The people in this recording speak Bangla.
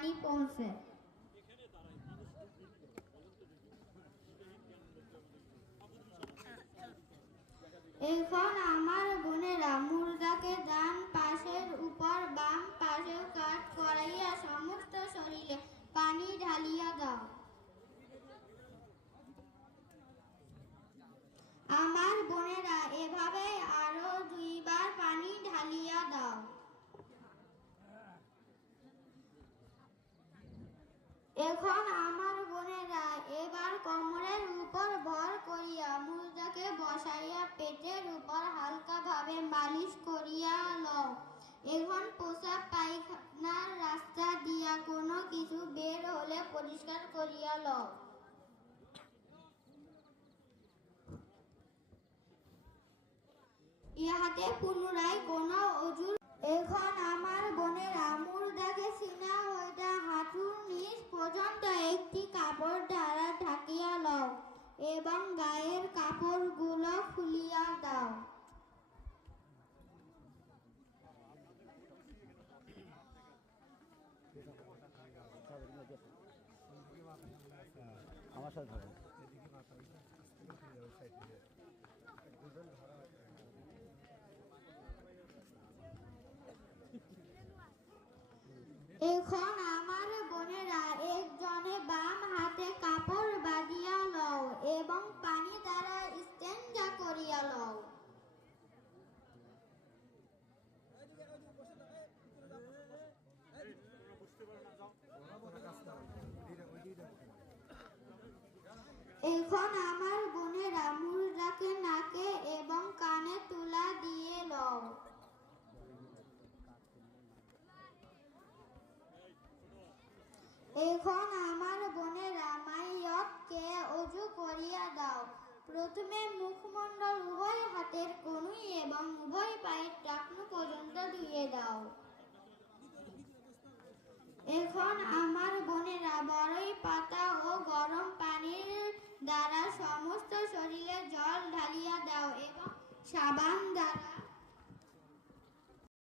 পানি পৌঁছে। এখন আমার বোনেরা মুর্দাকে ডান পাশের উপর বাম পাশে কাট করাইয়া সমস্ত শরীরে পানি ঢালিয়া দাও। আমার বোনেরা এভাবে আরো 2 বার পানি ঢালিয়া দাও। এখন আমার বোনেরা এবার কোমরের উপর ভর করিয়া মুর্দাকে বসাইয়া পেটের উপর হালকা ভাবে মালিশ করিয়া লও। এখন প্রস্রাব পায়খানার রাস্তা দিয়া কোনো কিছু বের হলে পরিষ্কার করিয়া লও। ইহাতে পুনরায় কোনো অজুর। এখন আমার বোনেরা মুর্দাকে সিনা হইতে হাঁটুর নিচ পর্যন্ত একটি কাপড় দ্বারা ঢাকিয়া লও এবং গায়ের কাপড়গুলো খুলিয়া দাও। আমার সাথে এখন আমার বোনেরা একজনে বাম হাতে কাপড় বাঁধিয়া লও এবং পানি দ্বারা ইস্তেঞ্জা করিয়া লও। এখন আমার বোনেরা মুর্দাকে নাকে এবং কানে তুলা দিয়ে লও। এখন আমার বোনেরা মাইয়তকে ওযু করিয়া দাও। প্রথমে মুখমণ্ডল উভয় হাতের কনুই এবং উভয় পায়ের টাকনু পর্যন্ত ধুয়ে দাও। এখন আমার বোনেরা বড়ই পাতা ও গরম পানির দ্বারা সমস্ত শরীরে জল ঢালিয়া দাও এবং সাবান দ্বারা